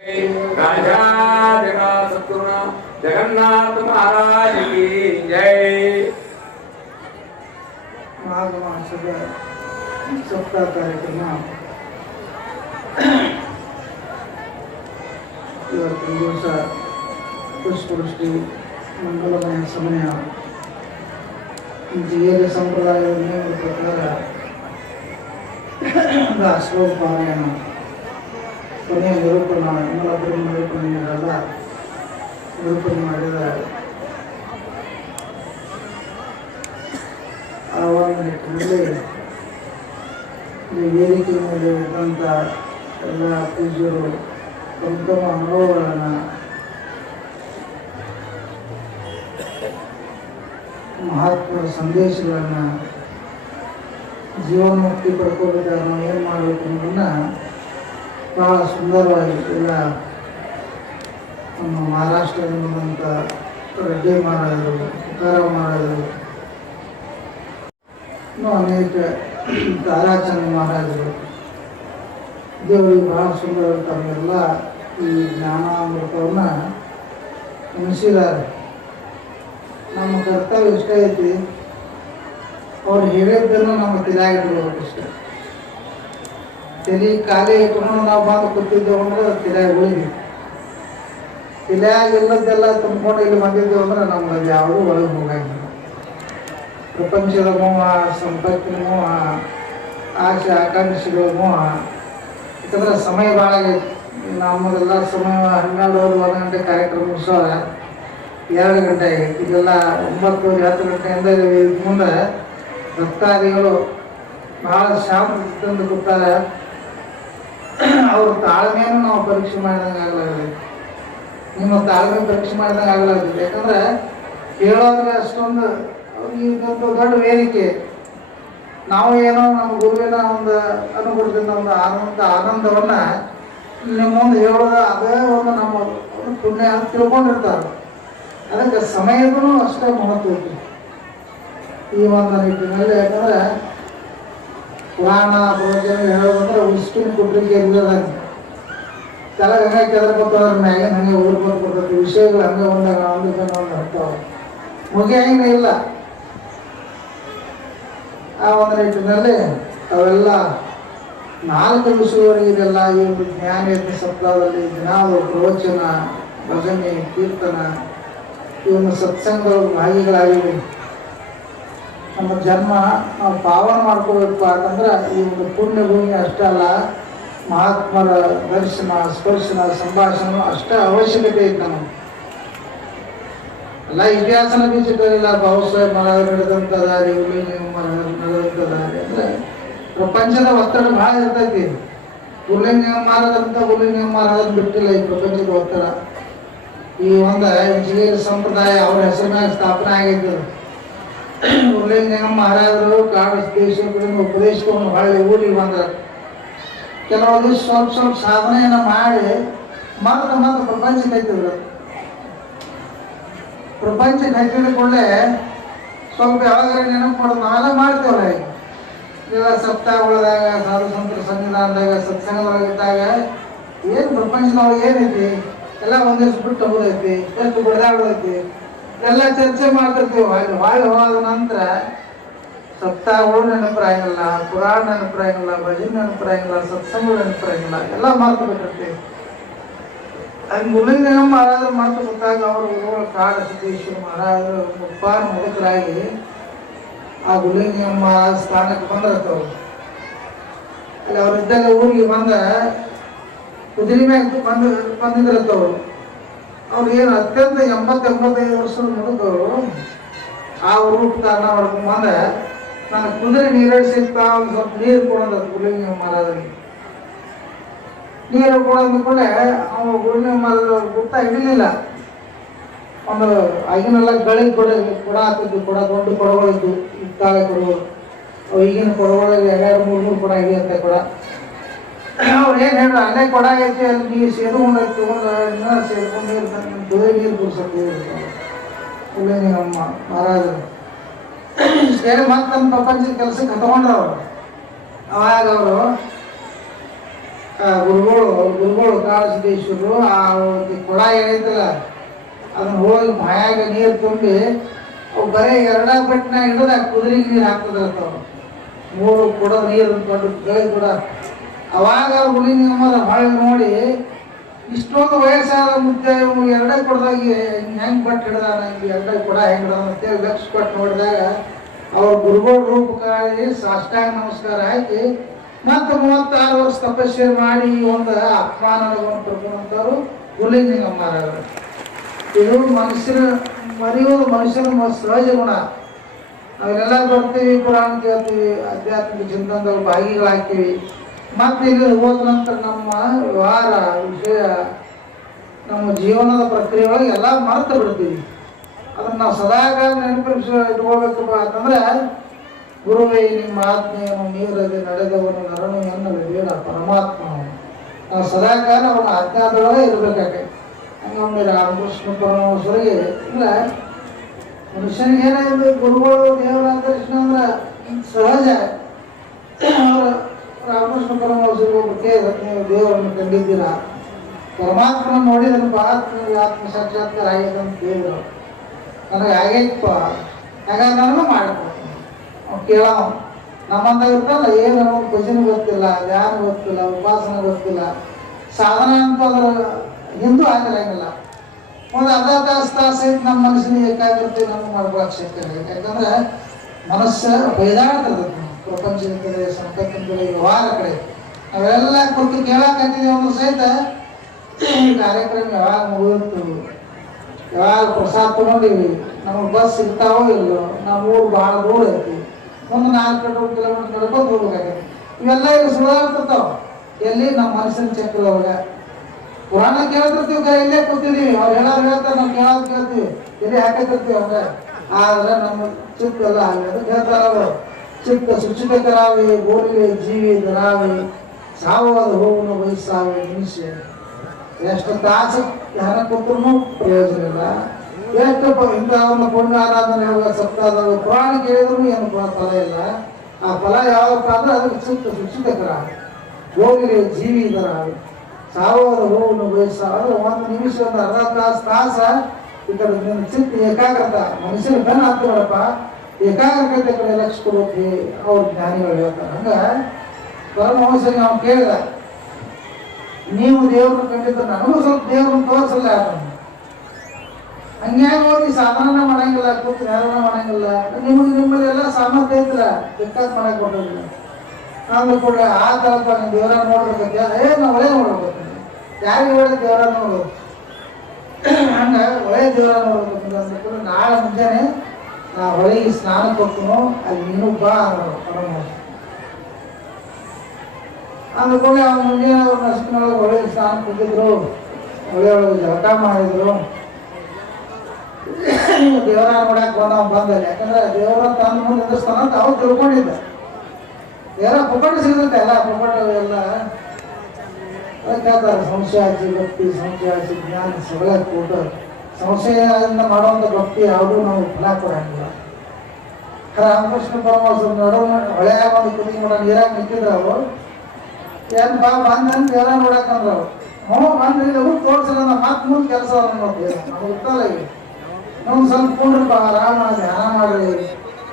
राजा जगा सतगुरु जगन्नाथ महाराज की जय ಮಾಘ ಮಾಸದ ಸಪ್ತಾಹ ಕಾರ್ಯಕ್ರಮ ಇವತ್ತಿನ ದಿವಸ ಪುಷ್ಪವೃಷ್ಟಿ ಮಂಗಲಮಯ ಸಮಯ ಜಿಯದ ಸಂಪ್ರದಾಯದ ನಿಯಮದ ಪ್ರಕಾರ ದಾಸೋಹ ಪಾರಾಯಣ ಕೊನೆಯ ನಿರೂಪಣ ಇನ್ನೊಬ್ಬರ ನಿರೂಪಣೆಯಲ್ಲ ನಿರೂಪಣೆ ಮಾಡಿದ ಆ ಒಂದು ನಿಟ್ಟಿನಲ್ಲಿ ಈ ವೇದಿಕೆ ಮೇಲೆ ಇದ್ದಂಥ ಎಲ್ಲ ಪೂಜ್ಯರು ತಮ್ಮ ಅನುಭವಗಳನ್ನು ಮಹಾತ್ಮರ ಸಂದೇಶಗಳನ್ನು ಜೀವನ್ಮುಕ್ತಿ ಪಡ್ಕೋಬೇಕಾದ್ರೆ ನಾವು ಏನು ಮಾಡಬೇಕು ಅನ್ನೋದನ್ನ ಭಾಳ ಸುಂದರವಾಗಿ ಎಲ್ಲ ನಮ್ಮ ಮಹಾರಾಷ್ಟ್ರದಿಂದ ರೆಡ್ಡಿ ಮಹಾರಾಜರು ಉಪಕಾರ ಮಹಾರಾಜರು, ಇನ್ನೂ ಅನೇಕ ತಾರಾಚಂದ್ರ ಮಹಾರಾಜರು. ದೇವರಿಗೆ ಬಹಳ ಸುಂದರ ತಮ್ಮೆಲ್ಲ ಈ ಜ್ಞಾನಾಮೃತವನ್ನು ಉಣಿಸಿದ್ದಾರೆ ನಮ್ಮ ಕರ್ತವ್ಯ ಇಷ್ಟ ಐತಿ ಅವ್ರು ಹೇಳಿದ್ದನ್ನು ನಮ್ಮ ತಿರಾಗಿಡ್ಬೇಕು ಇಷ್ಟ ತಲೆ ಖಾಲಿ ಇಟ್ಕೊಂಡು ನಾವು ಬಂದು ಕೂತಿದ್ದೇವೆ ಅಂದ್ರೆ ತಲೆಯಾಗ ಉಳಿದ್ವಿ ತಲೆಯಾಗ ಇಲ್ಲದ್ದೆಲ್ಲ ತುಂಬಿಕೊಂಡು ಇಲ್ಲಿ ಬಂದಿದ್ದೇವೆ ಅಂದ್ರೆ ನಮ್ಗೆ ಯಾವುದೂ ಒಳಗೆ ಹೋಗಂಗಿಲ್ಲ ಪ್ರಪಂಚದ ಮೋಹ ಸಂಪತ್ತಿನ ಮೋಹ ಆಸೆ ಆಕಾಂಕ್ಷೆಗಳ ಮೋಹ ಯಾಕಂದ್ರೆ ಸಮಯ ಭಾಳ ಆಗೈತಿ. ನಮ್ಮದೆಲ್ಲ ಸಮಯ ಹನ್ನೆರಡುವರೆ ಒಂದು ಗಂಟೆ ಕಾರ್ಯಕ್ರಮ ಮುಗಿಸೋರ ಎರಡು ಗಂಟೆ ಆಗೈತಿ. ಇದೆಲ್ಲ ಒಂಬತ್ತು ಹತ್ತು ಗಂಟೆಯಿಂದ ಮುಂದೆ ಭಕ್ತಾದಿಗಳು ಭಾಳ ಶಾಂತ ಕೂತಾರೆ ಅವ್ರ ತಾಳ್ಮೆಯನ್ನು ನಾವು ಪರೀಕ್ಷೆ ಮಾಡಿದಂಗೆ ಆಗಲಾಗಿದೆ ನಿಮ್ಮ ತಾಳ್ಮೆ ಪರೀಕ್ಷೆ ಮಾಡಿದಂಗೆ ಆಗಲಾಗುತ್ತೆ ಯಾಕಂದ್ರೆ ಹೇಳೋದ್ರೆ ಅಷ್ಟೊಂದು ಇದೊಂದು ದೊಡ್ಡ ವೇದಿಕೆ. ನಾವು ಏನೋ ನಮ್ಮ ಗುರುವಿನ ಒಂದು ಅನುಭವದಿಂದ ಒಂದು ಆನಂದ, ಆನಂದವನ್ನ ನಿಮ್ಮ ಮುಂದೆ ಹೇಳೋದು ಅದೇ ಒಂದು ನಮ್ಮ ಪುಣ್ಯ ಅಂತ ತಿಳ್ಕೊಂಡಿರ್ತಾರೆ. ಅದಕ್ಕೆ ಸಮಯದೂ ಅಷ್ಟೇ ಮಹತ್ವ ಈ ಒಂದು ನಿಟ್ಟಿನಲ್ಲಿ ಯಾಕಂದ್ರೆ ಪುರಾಣ ಪ್ರವಚನ ಹೇಳೋದಂದ್ರೆ ಇಷ್ಟನ್ನು ಕುಟುಂಬಕ್ಕೆ ಇಲ್ಲದಾಗ ಕೆಳಗೆ ಹಂಗೆ ಬರ್ತಾವ್ರ ಮ್ಯಾಗಿನ ಹಂಗೆ ಊರ್ಕೊತ ಬರ್ತೈತಿ ವಿಷಯಗಳು ಹಂಗೆ ಒಂದಾಗ ಒಂದಕ್ಕೆ ಒಂದು ಹರ್ತಾವ ಮುಗಿಯಂಗ ಇಲ್ಲ. ಆ ಒಂದು ನಿಟ್ಟಿನಲ್ಲಿ ಅವೆಲ್ಲ ನಾಲ್ಕು ವಿಷಯವರೆಗೆ ಇದೆಲ್ಲ ಈ ಒಂದು ಜ್ಞಾನ ಸಪ್ತಾಹದಲ್ಲಿ ದಿನಾಲು ಪ್ರವಚನ, ಭಜನೆ, ಕೀರ್ತನ ಇವನು ಸತ್ಸಂಗಗಳು ಭಾಗಿಗಳಾಗಿವೆ. ನಮ್ಮ ಜನ್ಮ ನಾವು ಪಾವನ ಮಾಡ್ಕೋಬೇಕು ಯಾಕಂದ್ರೆ ಈ ಒಂದು ಪುಣ್ಯ ಭೂಮಿ ಅಷ್ಟೇ ಅಲ್ಲ, ಮಹಾತ್ಮರ ದರ್ಶನ, ಸ್ಪರ್ಶನ ಸಂಭಾಷಣ ಅಷ್ಟೇ ಅವಶ್ಯಕತೆ ಐತೆ ನಮಗೆ. ಎಲ್ಲ ಇತಿಹಾಸನ ಬೀಜಗಳಿಲ್ಲ ಬಾಬುಸಾಹೇಬ್ ಮಹಾರಾಜ್ ನಡೆದಂಥ ದಾರಿ ಮಹಾರಾಜ್ ನಡೆದಂಥ ದಾರಿ ಅಂದ್ರೆ ಪ್ರಪಂಚದ ಒತ್ತಡ ಭಾಳ ಇರ್ತೈತಿ. ಉಲ್ಲಿಂಗ ಮಹಾರಾಜಂತ ಉಲ್ಲಿಂಗ ಮಹಾರಾಜ್ ಬಿಟ್ಟಿಲ್ಲ ಈ ಪ್ರಪಂಚದ ಒತ್ತಡ. ಈ ಒಂದು ಇಂಜಿನಿಯರ್ ಸಂಪ್ರದಾಯ ಅವ್ರ ಹೆಸರಿನಾಗ ಸ್ಥಾಪನೆ ಆಗೈತೆ ಉಲ್ಲಿಂಗ ಮಹಾರಾಜರು ಕಾಡು ದೇಶಗಳಿಂದ ಉಪದೇಶವನ್ನು ಹೊಳ್ಳಿ ಊರಿಗೆ ಬಂದ್ರ ಕೆಲವೊಂದು ಸ್ವಲ್ಪ ಸ್ವಲ್ಪ ಸಾಧನೆಯನ್ನ ಮಾಡಿ ಮತ್ತೆ ಮತ್ತೆ ಪ್ರಪಂಚಕ್ಕೆ ಐತಿದ್ರು ಪ್ರಪಂಚಕ್ಕೆ ಹಚ್ಚಿದ ಕೂಡಲೇ ಸ್ವಲ್ಪ ಯಾವಾಗ ನೆನಪು ಕೊಡೋದು ನಾವೆಲ್ಲ ಮಾಡ್ತೇವಲ್ಲ ಈಗ ಇದೆಲ್ಲ ಸಪ್ತಾಹಗಳದಾಗ, ಸಾಧು ಸಂತರ ಸನ್ನಿಧಾನದಾಗ ಸತ್ಸಂಗದೊಳಗಿದ್ದಾಗ ಏನು ಪ್ರಪಂಚದೊಳಗೆ ಏನೈತಿ ಎಲ್ಲ ಒಂದಿವ್ಸ ಬಿಟ್ಟು ಹೋಗೋದೈತಿ ಎಷ್ಟು ಬಡ್ದಾಡೋದೈತಿ ಎಲ್ಲ ಚರ್ಚೆ ಮಾಡ್ತಿರ್ತೀವಿ. ಅಲ್ಲಿ ವಾಯು ಹೋದ ನಂತರ ಸಪ್ತಾಹಗಳು ನೆನಪರಾಗಿಲ್ಲ ಪುರಾಣ ನೆನಪರಾಗಿಲ್ಲ ಭಜನೆ ನೆನಪರಾಗಿಲ್ಲ ಸತ್ಸಂಗಗಳು ನೆನಪರಾಗಿಲ್ಲ ಎಲ್ಲ ಮರ್ತು ಬಿಟ್ಟಿರ್ತೀವಿ ಹಂಗೆ ಮುಲ್ಲಿಂಗ ಮಹಾರಾಜರು ಮಾಡ್ತಾ ಗೊತ್ತಾಗ ಅವರು ಕಾಡ ಸಿದ್ದೇಶ್ವರ ಮಹಾರಾಜರು ಮುಪ್ಪಾರ ಮುದುಕರಾಗಿ ಆ ಗುಲಿಂಗಮ್ಮ ಸ್ಥಾನಕ್ಕೆ ಬಂದಿರ್ತವ್ರು ಅಲ್ಲಿ ಅವ್ರು ಇದ್ದಾಗ ಊರಿಗೆ ಬಂದ ಕುದುರೆ ಮ್ಯಾಗ ಬಂದು ಬಂದಿದ್ರತ್ತವ್ರು ಅವ್ರು ಏನು ಅತ್ಯಂತ ಎಂಬತ್ತು ಎಂಬತ್ತೈದು ವರ್ಷದ ಮುದುಕರು, ಆ ಊಟ ಕಾರಣ ಮಾಡ್ಕೊಂಡು ಬಂದ ನಾನು ಕುದುರೆ ನೀರೇಳಿಸಿರ್ತಾ ಒಂದು ಸ್ವಲ್ಪ ನೀರು ಕೊಡೋದ ಗುಲಿಂಗ ಮಹಾರಾಜರಿಗೆ ನೀರು ಕೊಡೋದು ಕೂಡ ಅವನು ಗುರುವಿನ ಮರದ ಗುರ್ತ ಹಿಡಿಲಿಲ್ಲ ಒಂದು ಆಗಿನೆಲ್ಲ ಗಳಿ ಕೊಡ ಕೊಡ ಹಾಕಿದ್ದು ಕೊಡ, ದೊಡ್ಡ ಕೊಡಗಳಿದ್ದು ತಾಳೆ ಕೊಡಗಳು. ಅವು ಈಗಿನ ಕೊಡಗಳಿಗೆ ಎರಡು, ಮೂರು ಮೂರು ಕೊಡ ಹಿಡಿಯುತ್ತೆ ಕೊಡ. ಅವ್ರು ಏನು ಹೇಳ್ರು ಅಲ್ಲೇ ಕೊಡ ಐತಿ ಅಲ್ಲಿ ನೀರು ಸೇದು ತಗೊಂಡು ಸೇದ್ಕೊಂಡು ನೀರು ತಂದು ಕುದುರೆ ನೀರು ಕುಡ್ಸಕ್ಕೆ ಕುಡಿಯ ನಮ್ಮ ಮಹಾರಾಜರು. ಸೇರಿ ಮತ್ತೆ ನಮ್ಮ ಪ್ರಪಂಚದ ಕೆಲಸಕ್ಕೆ ಹತ್ಕೊಂಡ್ರು ಅವರು? ಅವಾಗ ಅವರು ಗುರುಗಳು ಗುರುಗಳು ಕಾಳಸಿದ್ದೇಶ್ವರರು, ಆ ಕೊಡ ಏನೈತಲ್ಲ ಅದನ್ನ ಹೋಗಿ ಮಾಯಾಗ ನೀರು ತುಂಬಿ, ಅವು ಬರೀ ಎರಡ ಬಟ್ಟಿನ ಹಿಡಿದ ಕುದುರೆಗೆ ನೀರು ಹಾಕ್ತದಂತ ಅವ್ರು. ಮೂರು ಕೊಡ ನೀರು ದೊಡ್ಡ ಬೆಳೆ ಕೂಡ. ಅವಾಗ ಹುಲಿ ನಿಮ್ಮದ ಹಾಳು ನೋಡಿ, ಇಷ್ಟೊಂದು ವಯಸ್ಸಾದ ಮುದ್ದೆ ಎರಡೇ ಕೊಡ್ದಾಗ ಹೆಂಗೆ ಬಟ್ ಹಿಡ್ದಾನ ಎರಡೇ ಕೊಡ ಹೆಂಗೆ ಅಂತೇಳಿ ಲಕ್ಷ ಕೊಟ್ಟು ನೋಡಿದಾಗ ಅವ್ರ ಗುರುಗಳ ರೂಪ ಕಾಳಿ ಸಾಷ್ಟಾಂಗ ನಮಸ್ಕಾರ ಹಾಕಿ ಮತ್ತೆ ಮೂವತ್ತಾರು ವರ್ಷ ತಪಸ್ಸೆ ಮಾಡಿ ಒಂದು ಅಪಮಾನವನ್ನು ಪಡ್ಕೊಂಡಂಥವ್ರು ಹುಲಿಂಗಮ್ಮರವರು ಇದು ಮನುಷ್ಯನ ಮರೆಯೋದು ಮನುಷ್ಯನ ಸಹಜ ಗುಣ. ನಾವೆಲ್ಲ ಬರ್ತೀವಿ, ಪುರಾಣ ಕೇಳ್ತೀವಿ, ಆಧ್ಯಾತ್ಮಿಕ ಚಿಂತನದಲ್ಲಿ ಭಾಗಿಗಳಾಗ್ತೀವಿ. ಮತ್ತೆ ಇಲ್ಲಿ ಹೋದ ನಂತರ ನಮ್ಮ ವ್ಯವಹಾರ, ವಿಷಯ, ನಮ್ಮ ಜೀವನದ ಪ್ರಕ್ರಿಯೆ ಒಳಗೆ ಎಲ್ಲ ಮರೆತು ಬಿಡ್ತೀವಿ. ಅದನ್ನು ನಾವು ಸದಾಕಾಲ ನೆನಪಿಸ ಇಟ್ಕೋಬೇಕಪ್ಪ ಅಂತಂದ್ರೆ ಗುರುವೇ, ನಿಮ್ಮ ಆತ್ಮೀಯನು ನೀರಲ್ಲಿ ನಡೆದವನು ಎನ್ನಲು ಬೇಡ ಪರಮಾತ್ಮನು. ನಾವು ಸದಾಕಾಲ ಅವನ ಅಜ್ಞಾತದೊಳಗೆ ಇರಬೇಕಾಗೆ ಹಂಗಮ್ಮಿ ರಾಮಕೃಷ್ಣ ಪರಮಹಂಸರಿಗೆ ಇಲ್ಲ ಮನುಷ್ಯನಿಗೆ ಏನಾಗಿದೆ ಗುರುಗಳು, ದೇವರ ದರ್ಶನ ಅಂದ್ರೆ ಸಹಜ. ಅವ್ರು ಕೇಳಿದ್ರು, ನೀವು ದೇವರನ್ನು ಕಂಡಿದ್ದೀರಾ? ನೋಡಿ ನನ್ನ ಆತ್ಮ ಆತ್ಮ ಸಾಕ್ಷಾತ್ಕಾರ ಆಗೈತೆ ಅಂತ ಕೇಳಿದ್ರು ನನಗೆ ಆಗೈತಪ್ಪ. ಹಾಗಾದ್ರೆ ನಾನು ಮಾಡ್ಕೊಡ್ತೀನಿ ಅವ್ನು ಕೇಳವ ನಮ್ಮಂತ ಇರ್ತಲ್ಲ ಏನು ನಮಗೆ ಭಜನೆ ಗೊತ್ತಿಲ್ಲ ಧ್ಯಾನ ಗೊತ್ತಿಲ್ಲ ಉಪಾಸನೆ ಗೊತ್ತಿಲ್ಲ. ಸಾಧನ ಅಂತ ಅದ್ರ ಹಿಂದೂ ಆಗಿರಂಗಿಲ್ಲ ಒಂದು ಅರ್ಧ ತಾಸು ತಾಸು ಐತಿ ನಮ್ಮ ಮನಸ್ಸಿನ ಏಕಾಗ್ರತೆ ನಮ್ಗೆ ಮಾಡ್ಕೊಳಕ್ಕೆ ಶಕ್ತಿ ಯಾಕಂದ್ರೆ ಮನಸ್ಸು ಬೈದಾಡ್ತಿರ್ತದೆ ಪ್ರಪಂಚದ ಕಡೆ ಸಂಪತ್ತಿನ ಕಡೆ ವ್ಯವಹಾರ ಕಡೆ. ಅವೆಲ್ಲ ಕುರಿತು ಕೇಳಾಕತ್ತಿದ್ದೀವಿ ಅಂದ್ರೆ ಸಹಿತ. ಕಾರ್ಯಕ್ರಮ ಯಾವಾಗ ಮುಗಿದಂತು ಯಾವಾಗ ಪ್ರಸಾದ ತಗೊಂಡಿವಿ, ನಮಗೆ ಬಸ್ ಸಿಗ್ತಾವೋ ಇಲ್ಲೋ, ನಮ್ಮ ಊರು ಭಾಳ ದೂರ ಐತಿ. ಒಂದು ನಾಲ್ಕು ಕಿಲೋಮೀಟರ್ ನಡ್ಕೊಂಡು ಹೋಗ್ಬೇಕಾಗೈತಿ ಇವೆಲ್ಲ ಇಲ್ಲಿ ಸುಧಾರ್ತಿರ್ತಾವ ಎಲ್ಲಿ ನಮ್ಮ ಮನಸ್ಸಿನ ಚಕ್ರದೊಳಗೆ? ಪುರಾಣ ಕೇಳ್ತಿರ್ತೀವಿ ಕೈ ಇಲ್ಲೇ ಕೂತಿದೀವಿ ಅವ್ರು ಹೇಳೋದು ಹೇಳ್ತಾರೆ, ನಾವು ಕೇಳೋದು ಕೇಳ್ತೀವಿ. ಇಲ್ಲಿ ಹಾಕತಿರ್ತೀವಿ ಅವಾಗ ಆದ್ರೆ ನಮ್ಮ ಚಿಕ್ಕ ಎಲ್ಲ ಹಾಗೆ ಹೇಳ್ತಾರ ಅವರು. ಚಿತ್ತ ಸುಚಿತಕರಾವಿ ಗೋಲಿಗೆ ಜೀವಿ ದರಾವೆ ಸಾವವಾದ ಹೋಗುವ ವಯಸ್ಸಾವೆ ಮನುಷ್ಯ. ಎಷ್ಟು ತಾಸು ಧ್ಯಾನ ಕೊಟ್ಟರು ಪ್ರಯೋಜನ ಇಲ್ಲ. ಎಷ್ಟು ಇಂಥವನ್ನ ಪುಣ್ಯ ಆರಾಧನೆ ಯೋಗ ಸಪ್ತಾಹ ಪುರಾಣ ಕೇಳಿದ್ರು ಏನು ಫಲ ಇಲ್ಲ. ಆ ಫಲ ಯಾವಪ್ಪ ಅಂದ್ರೆ ಅದಕ್ಕೆ ಚಿತ್ತ ಸುಚಿತಕರ ಗೋಲಿಗೆ ಜೀವಿ ದರಾವೆ ಸಾವದ ಹೋಗುನು ಬಯಸಾವೆ ಒಂದು ನಿಮಿಷ, ಒಂದು ಅರ್ಧ ತಾಸು, ತಾಸ, ಈ ಕಡೆ ಚಿತ್ತ ಏಕಾಗ್ರತ, ಮನುಷ್ಯನ ಬೆನ್ನ ಹತ್ತಬೇಡಪ್ಪ ಏಕಾಗ್ರತೆ ಕಡೆ ಲಕ್ಷ ಕೊಡೋಕೆ ಅವ್ರ ಜ್ಞಾನಿಗಳು ಹೇಳ್ತಾರೆ. ಹಂಗ ಪರಮಹಂಸರಿಗೆ ನಾವು ಕೇಳಿದ, ನೀವು ದೇವ್ರನ್ನ ಕಂಡಿದ್ದು ನನಗೂ ಸ್ವಲ್ಪ ದೇವ್ರನ್ನ ತೋರಿಸಲ್ಲ ಹಂಗ್ಯಾಗ ಹೋಗಿ ಸಾಧನ ಮಾಡಂಗಿಲ್ಲ ಕೂತು ಧ್ಯಾನ ಮಾಡಂಗಿಲ್ಲ ನಿಮಗೆ ನಿಮ್ಮಲ್ಲಿ ಎಲ್ಲ ಸಾಮರ್ಥ್ಯ ಐತ್ರ ಬೇಕಾದ್ ಮಾಡಕ್ ಕೊಟ್ಟಿಲ್ಲ ನಾನು ಕೂಡ ಆ ತರಪ್ಪ ನೀವು ದೇವರ ನೋಡ್ಬೇಕಂತ ಏ ನಾವು ಒಳ್ಳೆ ನೋಡ್ಬೇಕು. ಯಾರಿಗೆ ಒಳ್ಳೆ ದೇವರ ನೋಡ್ಬೇಕು ಹಂಗ ಒಳ್ಳೆ ದೇವರ ನೋಡ್ಬೇಕು ಅಂತ ಕೂಡ ನಾಳೆ ಮುಂಜಾನೆ ನಾ ಹೊಳೆಗೆ ಸ್ನಾನ ಕೊಟ್ಟನು, ಅಲ್ಲಿ ನೀನು ಬಾ ಪರಮಹಂಸ ಅಂದ್ಕೊಂಡು ಅವ್ನು ಮುಂಜಾನೆ ಅವ್ರ ನರ್ಸಿನೊಳಗೆ ಹೊಳೆ ಸ್ನಾನ ಕೊಟ್ಟಿದ್ರು. ಹೊಳೆಯೊಳಗೆ ಜಳಕ ಮಾಡಿದ್ರು. ದೇವರ ನೋಡಕ್ ಬಂದ, ಅವ್ನು ಬಂದಲ್ಲ ಯಾಕಂದ್ರೆ ದೇವರ ತನ್ನ ಮುಂದೆ ನಿಂದಿಸ್ತಾನ ಅಂತ ಅವ್ರು ತಿಳ್ಕೊಂಡಿದ್ದ. ದೇವರ ಪುಕ್ಕಟ ಸಿಗುತ್ತೆ ಎಲ್ಲ ಪುಕ್ಕಟ ಎಲ್ಲ. ಅದಕ್ಕೆ ಸಂಶಯ ಹಚ್ಚಿ ಭಕ್ತಿ, ಸಂಶಯ ಹಚ್ಚಿ ಜ್ಞಾನ ಸಗಳ ಕೂಟ. ಸಂಶಯದಿಂದ ಮಾಡುವಂಥ ಭಕ್ತಿ ಯಾವುದೂ ನಾವು ಫಲ ಕೊಡಂಗಿಲ್ಲ. ರಾಮಕೃಷ್ಣ ಪರಮಹಂಸರು ನಡುವ ಹೊಳೆ ಒಂದು ಕುದಿ ಮಾಡ ನಿಂತಿದ್ರು ಅವರು. ಏನ್ ಬಾ ಬಂದ ಅಂತ ದೇವರ ನೋಡಕಂದ್ರ ಹ್ಞೂ ಬಂದ್ರಿ ತೋರ್ಸಲ್ಲ ನಮ್ಮ ಮತ್ತೆ ಮುಂದೆ ಕೆಲಸ ನಮಗೆ ಗೊತ್ತಲ್ಲ ಈಗ ನಮ್ಗೆ ಸ್ವಲ್ಪ ಕೂಡ್ರಪ್ಪ ಆರಾಮ ಧ್ಯಾನ ಮಾಡ್ರಿ.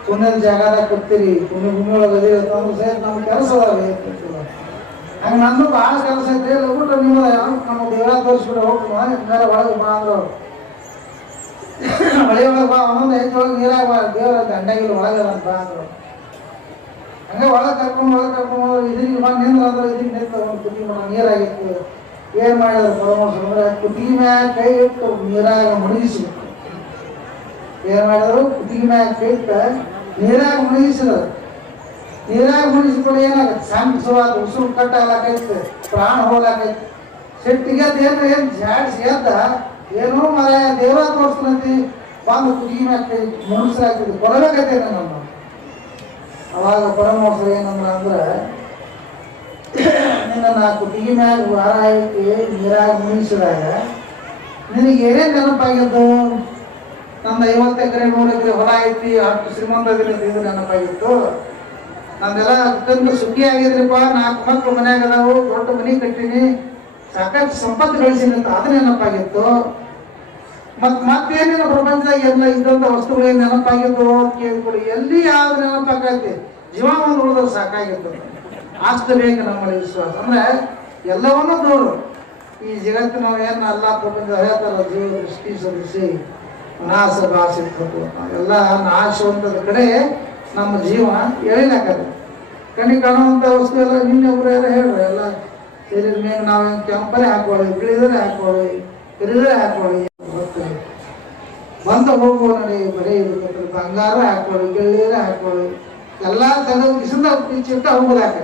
ಪುಣ್ಯದ ಜಾಗದಾಗ ಕೊಡ್ತೀರಿ. ಪುಣ್ಯ ಭೂಮಿ ಒಳಗೆ ಅದೇ ತಂದ್ರೆ ಸೇರಿ ನಮ್ಮ ಕೆಲಸ ಅದಾವೆ ಹಂಗೆ ನಂದು ಭಾಳ ಕೆಲಸ ಐತ್ರಿ. ಹೋಗ್ಬಿಟ್ರೆ ನೀವು ನಮ್ಗೆ ದೇವರ ತೋರಿಸ್ಬಿಟ್ಟು ಹೋಗ್ಬಿಟ್ಟು ಹಿಂಗಾರ ಒಳಗೆ ಬಾ ಒಳಗೆ ಬಾ ಐದು ಒಳಗೆ ನೀರಾಗ ಬಾ ದೇವರ ದಂಡಗಿಲ್ಲ, ಒಳಗೆ ಅಂತ ಅಂದ್ರು. ಹಂಗೆ ಒಳಗೆ ಕರ್ಕೊಂಡು ಒಳಗೆ ಕರ್ಕೊಂಡು ಇದರಿಗೆ ಬಂದು ನಿಂದ್ರ ಅಂದ್ರೆ ಇದಕ್ಕೆ ನಿಂತ ಒಂದು ಕುಟಿ ಮಾಡೋ ನೀರಾಗಿತ್ತು. ಏನು ಮಾಡಿದ್ರು ಪರಮೋಸ್ ಅಂದ್ರೆ ಕುಟಿ ಮ್ಯಾಗ ಕೈ ಇಟ್ಟು ನೀರಾಗ ಮುಳುಗಿಸಿಬಿಟ್ಟು ಏನ್ ಮಾಡಿದ್ರು? ಕುತ್ತಿಗೆ ಮ್ಯಾಗ ಕೈ ಇಟ್ಟು ನೀರಾಗ ಮುಳುಗಿಸಿದ್ರು. ನೀರಾಗ ಮುಳುಗಿಸ್ಕೊಂಡು ಏನಾಗತ್ತೆ? ಸಣ್ಣ ಸುವಾದ ಉಸಿರು ಕಟ್ಟಾಗಲಾಕೈತೆ, ಪ್ರಾಣ ಹೋಗ್ಲಾಕೈತೆ. ಸಿಟ್ಟಿಗೆ ಏನು ಏನು ಜಾಡ್ಸಿ ಎದ್ದ? ಏನೋ ಮರ ದೇವರ ತೋರಿಸ್ತಾನಂತಿ ಬಂದು ಕುಟಿಗೆ ಮ್ಯಾಗ ಕೈ ಮುಳುಗಿಸ್ಲಾಕಿದ್ದು ಕೊಡಬೇಕೈತೆ ನಮ್ಮ ಅವಾಗ ಪರಮೋಸ ಏನಂದ್ರ ಅಂದ್ರೆ ನಿನ್ನ ನಾ ಕುಟಿಗೆ ಮ್ಯಾಗ ವಾರ ಐತಿ ನೀರಾಗ ಮುಗಿಸಿದಾಗ ನಿನಗೆ ಏನೇನು ನೆನಪಾಗಿದ್ದು? ನಂದು ಐವತ್ತು ಎಕರೆ, ನೂರು ಎಕರೆ ಹೊಲ ಐತಿ, ಹತ್ತು ಶ್ರೀಮಂತ ಇದು ನೆನಪಾಗಿತ್ತು. ನಂದೆಲ್ಲ ಅತ್ಯಂತ ಸುಖಿ ಆಗಿದ್ರಿಪ್ಪ, ನಾಲ್ಕು ಮಕ್ಕಳು ಮನೆಯಾಗ ಅದಾವು, ದೊಡ್ಡ ಮನೆ ಕಟ್ಟೀನಿ, ಸಾಕಷ್ಟು ಸಂಪತ್ತು ಗಳಿಸಿನಿ ಅಂತ ಅದು ನೆನಪಾಗಿತ್ತು. ಮತ್ ಮತ್ತೇನಿಲ್ಲ ಪ್ರಪಂಚದಾಗ ಎಲ್ಲ ಇದ್ದಂತ ವಸ್ತುಗಳು ನೆನಪಾಗಿತ್ತು ನೆನಪಾಗಿದ್ದು ಕೇಳ್ಕೊಳ್ಳಿ. ಎಲ್ಲಿ ಯಾವ್ದು ನೆನಪಾಗೈತಿ? ಜೀವ ಒಂದು ಉಳಿದ್ರೆ ಸಾಕಾಗಿತ್ತು. ಆಸ್ತಿ ಬೇಕು ನಮ್ಮಲ್ಲಿ ವಿಶ್ವಾಸ. ಅಂದ್ರೆ ಎಲ್ಲವನ್ನೂ ದೂರು. ಈ ಜಗತ್ತು ನಾವು ಏನು ಅಲ್ಲ ಪ್ರಪಂಚ ಹೇಳ್ತಾರ ಜೀವ ದೃಷ್ಟಿ ಸದೃಶಿ ನಾಶ ಭಾಷೆ ಎಲ್ಲ ನಾಶವಂತದ ಕಡೆ ನಮ್ಮ ಜೀವ ಎಳಿಲಾಕತ್ತೆ. ಕಣ್ಣಿ ಕಾಣುವಂಥ ವಸ್ತು ಎಲ್ಲ ನಿನ್ನೆ ಒಬ್ಬರು ಎಲ್ಲ ಹೇಳ್ರಿ, ಎಲ್ಲ ಸೇರಿದ ಮೇಲೆ ನಾವು ಕೆಂಪರೆ ಹಾಕೊಳ್ಳಿ ಬಿಳಿದ್ರೆ ಹಾಕೊಳ್ಳಿ ಕರಿದ್ರೆ ಹಾಕೊಳ್ಳಿ ಬಂದ ಹೋಗುವ ನಡಿ ಬರೀ ಇದಕ್ಕೆ ಬಂಗಾರ ಹಾಕೊಳ್ಳಿ ಬೆಳ್ಳಿಯರ ಹಾಕೊಳ್ಳಿ ಎಲ್ಲ ತೆಗೆದು ಕಿಸಿಂದ ಕಿಚ್ಚಿಟ್ಟ ಹೋಗೋದಾಕ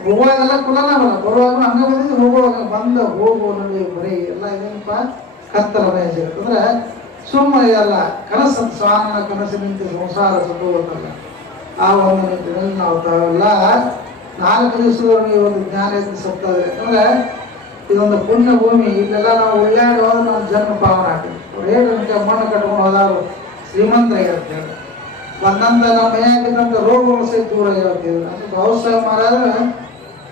ಹೋಗುವಾಗೆಲ್ಲ ಕುಲನ ಬರ ಬರುವಾಗ ಹಂಗ ಬಂದಿದ್ದು ಹೋಗುವಾಗ ಬಂದ ಹೋಗುವ ನಡಿ ಬರೀ ಎಲ್ಲ ಇದೇನಪ್ಪ ಕತ್ತಲ ಮನೆ ಅಂದ್ರೆ ಸುಮ್ಮನೆ ಇದೆಲ್ಲ ಕನಸು ಸ್ವಾಮನ ಕನಸಿನಿಂದ ಸಂಸಾರ ಸುತ್ತುವುದಲ್ಲ ಆ ಒಂದು ನಿಟ್ಟಿನಲ್ಲಿ ನಾವು ತಾವೆಲ್ಲ ನಾಲ್ಕು ದಿವಸದವರೆಗೆ ಈ ಒಂದು ಜ್ಞಾನ ಎದ್ದು ಸತ್ತದೆ ಯಾಕಂದ್ರೆ ಇದೊಂದು ಪುಣ್ಯ ಭೂಮಿ ಇಲ್ಲೆಲ್ಲ ನಾವು ಹೋದ್ರೆ ನಮ್ಮ ಜನ್ಮ ಪಾವನ ರೇಟ್ ಮಣ್ಣು ಕಟ್ಕೊಂಡು ಶ್ರೀಮಂತ ಶ್ರೀಮಂತರಾಗಿರುತ್ತೆ ಬಂದಂತ ನಮ್ಮ ಮನೆಯಾಗಿದ್ದಂಥ ರೋಗಗಳು ಸಹಿತ ದೂರ ಆಗಿರುತ್ತೆ ಅಂದ್ರೆ ಬಹುಶಃ ಮಹಾರಾಜರು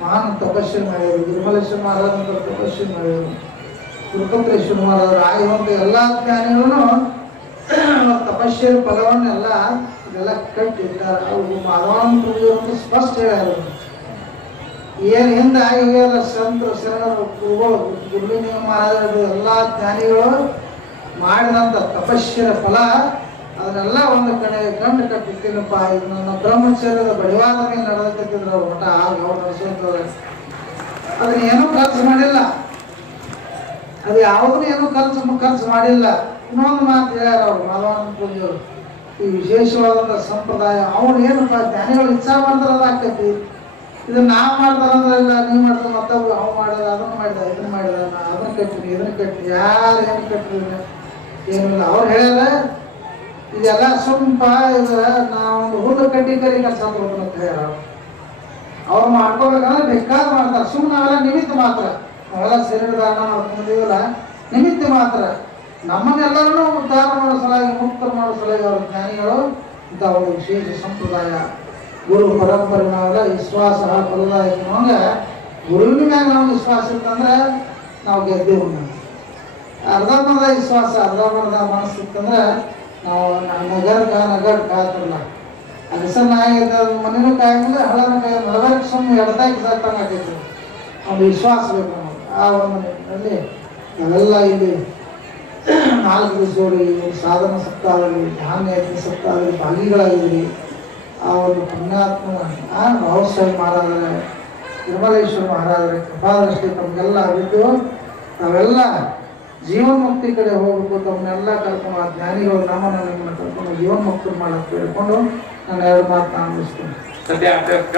ಮಹಾನ್ ತಪಸ್ಸು ಮಾಡಿದರು. ಗಿರಿಮಲೇಶ್ವರ ಮಹಾರಾಜ ತಪಸ್ವಿ ತಪಸ್ಸು ಮಾಡಿದರು. ಗುರುಪತ್ರೇಶ್ವರ ಮಹಾರಾಜರು ಆಗಿರುವಂಥ ಎಲ್ಲ ಜ್ಞಾನಿಗಳು ತಪಸ್ಸಿನ ಫಲವನ್ನೆಲ್ಲ ಇದೆಲ್ಲ ಕಟ್ಟಿದ್ದಾರೆ ಅವರು ಮಾಧವನ ಪೂಜೆಯನ್ನು ಸ್ಪಷ್ಟ ಹೇಳ್ಯಾರ ಏನು ಹಿಂದೆ ಆಗಿವೆಲ್ಲ ಸಂತರು ಶರಣರು ಗುರುಗಳು ಗುರುವಿನ ಮಹಾರಾಜರು ಎಲ್ಲ ಜ್ಞಾನಿಗಳು ಮಾಡಿದಂಥ ತಪಸ್ಸಿನ ಫಲ ಅದನ್ನೆಲ್ಲ ಒಂದು ಕಡೆ ಗಂಡು ಕಟ್ಟಿದ್ದೀನಪ್ಪ ಇದು ನನ್ನ ಬ್ರಹ್ಮಚರ್ಯದ ಮೇಲೆ ನಡೆದಕ್ಕಿದ್ರು ಅವ್ರು ಮಠ ಆಗ ಅವ್ರು ಅದನ್ನ ಏನೂ ಖರ್ಚು ಮಾಡಿಲ್ಲ. ಅದು ಯಾವುದನ್ನು ಏನು ಖರ್ಚು ಖರ್ಚು ಮಾಡಿಲ್ಲ. ಇನ್ನೊಂದು ಮಾತು ಹೇಳ್ಯಾರ ಅವ್ರು ಮಾಲವನ ಪೂಜೆಯವರು ಈ ವಿಶೇಷವಾದಂಥ ಸಂಪ್ರದಾಯ, ಅವ್ರು ಏನಪ್ಪ, ಜ್ಞಾನಿಗಳು ಇಚ್ಛಾ ಮಾಡಿದ್ರೆ ಅದು ಇದನ್ನ ನಾವು ಮಾಡ್ತಾರಂದ್ರೆ ಇಲ್ಲ, ನೀವು ಮಾಡ್ತಾರೆ ಮತ್ತೊಬ್ಬ ಅವ್ನು ಮಾಡಿದ ಅದನ್ನು ಮಾಡಿದ ಇದನ್ನ ಮಾಡಿದ ನಾ ಅದನ್ನ ಕಟ್ಟಿನಿ ಇದನ್ನ ಕಟ್ಟಿ ಯಾರು ಏನು ಕಟ್ಟಿದ್ರು ಏನಿಲ್ಲ, ಅವ್ರು ಹೇಳ್ಯಾರ, ಇದೆಲ್ಲ ಸುಂಪ ಇದು ನಾವೊಂದು ಹುಲ್ಲು ಕಟ್ಟಿ ಕರಿ ಕೆಲಸ ಅಂತ ಹೇಳ ಅವ್ರು. ಮಾಡ್ಕೋಬೇಕಂದ್ರೆ ಬೇಕಾದ ಮಾಡ್ತಾರೆ ಸುಮ್ಮನೆ ಅವೆಲ್ಲ ನಿಮಿತ್ತ ಮಾತ್ರ. ಅವೆಲ್ಲ ಶರೀರ ಧಾರಣ ಮಾಡ್ಕೊಂಡಿದ್ದೀವಲ್ಲ ನಿಮಿತ್ತ ಮಾತ್ರ. ನಮ್ಮನ್ನೆಲ್ಲರನ್ನೂ ಉದ್ಧಾರ ಮಾಡೋ ಸಲುವಾಗಿ, ಮುಕ್ತ ಮಾಡೋ ಸಲುವಾಗಿ ಅವ್ರ ಜ್ಞಾನಿಗಳು ಇಂಥ ಒಂದು ವಿಶೇಷ ಸಂಪ್ರದಾಯ. ಗುರು ಪರಂಪರೆ ನಾವೆಲ್ಲ ವಿಶ್ವಾಸ ಬರಲ್ಲ ಹಂಗೆ ಗುರುವಿನ ಮ್ಯಾಗ ನಾವು ವಿಶ್ವಾಸ ಇತ್ತಂದ್ರೆ ನಾವು ಗೆದ್ದೇವು ಅರ್ಧ ವಿಶ್ವಾಸ ಅರ್ಧಂಬರ್ಧ ಮನಸ್ಸು ಇತ್ತಂದ್ರೆ ನಾವು ನಗರ್ಕ ನಗರ್ ಅದು ಸರ್ ನಾಯಿ ಮನೇನು ಕಾಯಂಗಿಲ್ಲ ಹಳನ ಕಾಯ ನಡಬಾರಕ್ಕೆ ಸುಮ್ಮನೆ ಎಡದಾಗಿ ಸಾಕ್ತಂಗೆ ಆಗೈತಿ ವಿಶ್ವಾಸ ಬೇಕು ನಮಗೆ. ಆ ಒಂದು ನಿಟ್ಟಿನಲ್ಲಿ ನಾವೆಲ್ಲ ಇಲ್ಲಿ ನಾಲ್ಕು ದಿವಸ ಸಾಧನ ಸಪ್ತಾಹದಲ್ಲಿ, ಧಾನ್ಯ ಯಜ್ಞ ಸಪ್ತಾಹದಲ್ಲಿ ಆ ಒಂದು ಪುಣ್ಯಾತ್ಮ ಆ ಭಾವಸಾಹೇಬ್ ಮಹಾರಾಜರ ನಿರ್ಮಲೇಶ್ವರ ಮಹಾರಾಜರ ಕೃಪಾದೃಷ್ಟಿ ತಮಗೆಲ್ಲ ಅರಿತು ನಾವೆಲ್ಲ ಜೀವನ್ಮುಕ್ತಿ ಕಡೆ ಹೋಗಬೇಕು ತಮ್ಮನ್ನೆಲ್ಲ ಕರ್ಕೊಂಡು ಆ ಜ್ಞಾನಿಗಳು ನಮ್ಮನ್ನು ನಿಮ್ಮನ್ನು ಕರ್ಕೊಂಡು ಜೀವನ್ಮುಕ್ತಿ ಮಾಡೋಕ್ಕೆ ಹೇಳ್ಕೊಂಡು ನಾನು ಎರಡು ಮಾತು ನಾನು